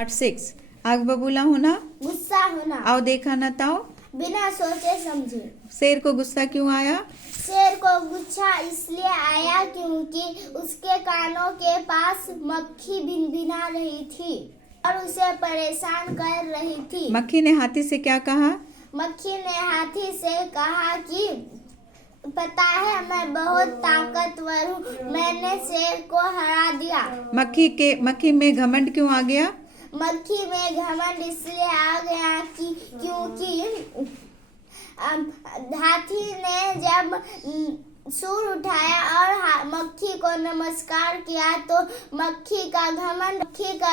8 6 आग बबूला होना, गुस्सा होना, आओ देखा न ताओ, बिना सोचे समझे। शेर को गुस्सा क्यों आया? शेर को गुस्सा इसलिए आया क्योंकि उसके कानों के पास मक्खी भिनभिना रही थी और उसे परेशान कर रही थी। मक्खी ने हाथी से क्या कहा? मक्खी ने हाथी से कहा कि पता है मैं बहुत ताकतवर हूँ, मैंने शेर को हरा दिया। मक्खी में घमंड क्यों आ गया? मक्खी में घमंड इसलिए आ गया कि क्योंकि हाथी ने जब सूर उठाया और मक्खी को नमस्कार किया तो मक्खी का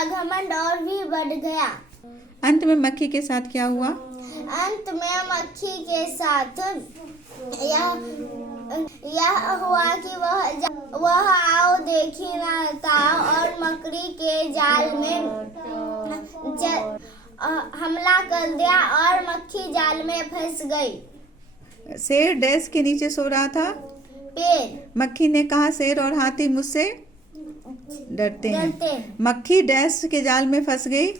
घमंड और भी बढ़ गया। अंत में मक्खी के साथ क्या हुआ? अंत में मक्खी के साथ यह हुआ कि वह आओ देखी न ताओ और मकड़ी के जाल में हमला कर दिया और मक्खी जाल में फंस गई। शेर डैश के नीचे सो रहा था। पेड़। मक्खी ने कहा शेर और हाथी मुझसे डरते हैं। मक्खी डैश के जाल में फंस गई।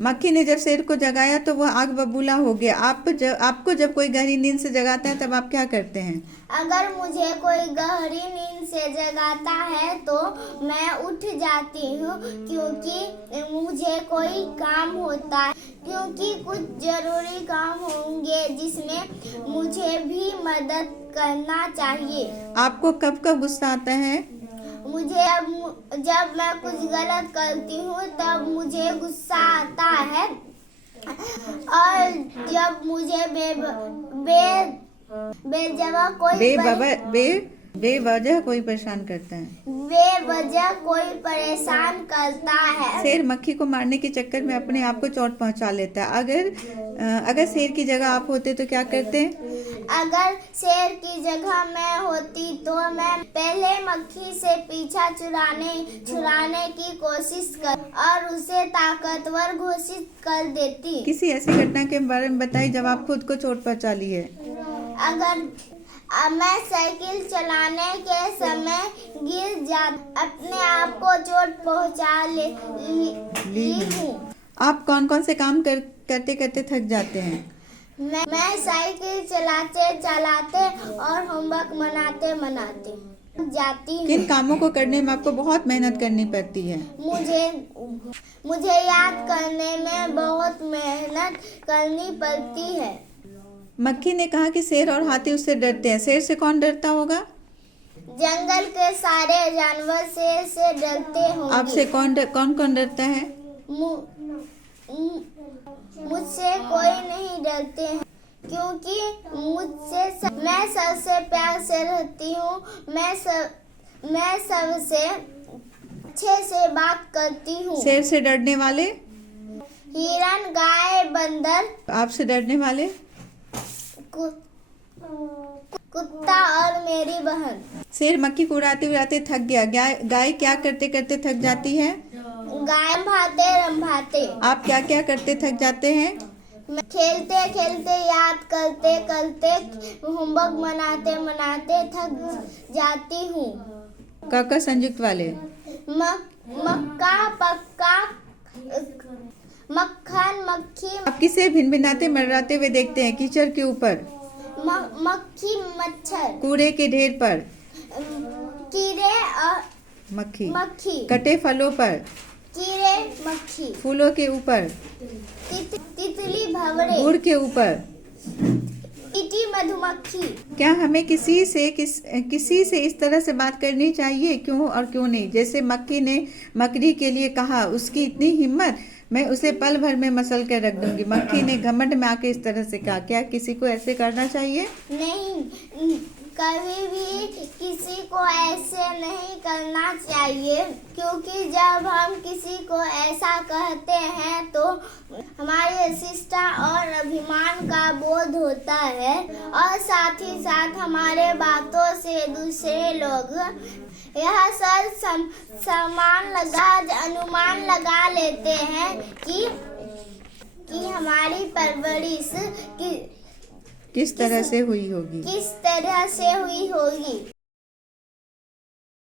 मक्खी ने जब शेर को जगाया तो वह आग बबूला हो गया। आपको जब कोई गहरी नींद से जगाता है तब आप क्या करते हैं? अगर मुझे कोई गहरी नींद से जगाता है तो मैं उठ जाती हूँ क्योंकि मुझे कोई काम होता है, क्योंकि कुछ जरूरी काम होंगे जिसमें मुझे भी मदद करना चाहिए। आपको कब कब गुस्सा आता है? मुझे जब मैं कुछ गलत करती हूँ तब मुझे गुस्सा आता है और जब मुझे बेवजह कोई परेशान करता है। बेवजह कोई परेशान करता है। शेर मक्खी को मारने के चक्कर में अपने आप को चोट पहुंचा लेता है। अगर शेर की जगह आप होते तो क्या करते? अगर शेर की जगह मैं होती तो मैं पहले मक्खी से पीछा छुड़ाने की कोशिश कर और उसे ताकतवर घोषित कर देती। किसी ऐसी घटना के बारे में बताइए जब आप खुद को चोट पहुंचा ली है। अगर मैं साइकिल चलाने के समय गिर जा अपने आप को चोट पहुंचा ली हूँ। आप कौन कौन से काम करते करते थक जाते हैं? मैं साइकिल चलाते और होमवर्क मनाते जाती हूँ। किन कामों को करने में आपको बहुत मेहनत करनी पड़ती है? मुझे याद करने में बहुत मेहनत करनी पड़ती है। मक्खी ने कहा कि शेर और हाथी उससे डरते हैं। शेर से कौन डरता होगा? जंगल के सारे जानवर शेर से डरते होंगे। आपसे कौन डरता है? मुझसे कोई नहीं डरते हैं क्योंकि मैं सबसे प्यार से रहती हूँ। मैं सबसे अच्छे से बात करती हूँ। शेर से डरने वाले? हिरन, गाय, बंदर। आपसे डरने वाले? कुत्ता और मेरी बहन। शेर मक्खी को उड़ाते थक गया। गाय क्या करते करते थक जाती है? गाय रंभाते। आप क्या क्या करते थक जाते हैं? खेलते याद करते होमवर्क मनाते थक जाती हूँ। काका संयुक्त वाले? मक्का, पक्का, मक्खन, मक्खी। आप किसे भिनभिनाते मर्राते हुए देखते हैं? कीचड़ के ऊपर? मक्खी, मच्छर। कूड़े के ढेर पर? कीड़े और मक्खी। कटे फलों पर? कीड़े, मक्खी। फूलों के ऊपर? तितली, भंवरे। गुड़ के ऊपर? टीटी, मधुमक्खी। क्या हमें किसी से इस तरह से बात करनी चाहिए? क्यों और क्यों नहीं? जैसे मक्खी ने मकड़ी के लिए कहा, उसकी इतनी हिम्मत, मैं उसे पल भर में मसल कर रख दूंगी। मक्खी ने घमंड में आके इस तरह से कहा। क्या किसी को ऐसे करना चाहिए? नहीं, कभी भी किसी को ऐसे नहीं करना चाहिए क्योंकि जब हम किसी को ऐसा कहते हैं तो हमारे शिष्टता और अभिमान का बोध होता है और साथ ही साथ हमारे बातों से दूसरे लोग यह अनुमान लगा लेते हैं कि हमारी परवरिश किस तरह से हुई होगी।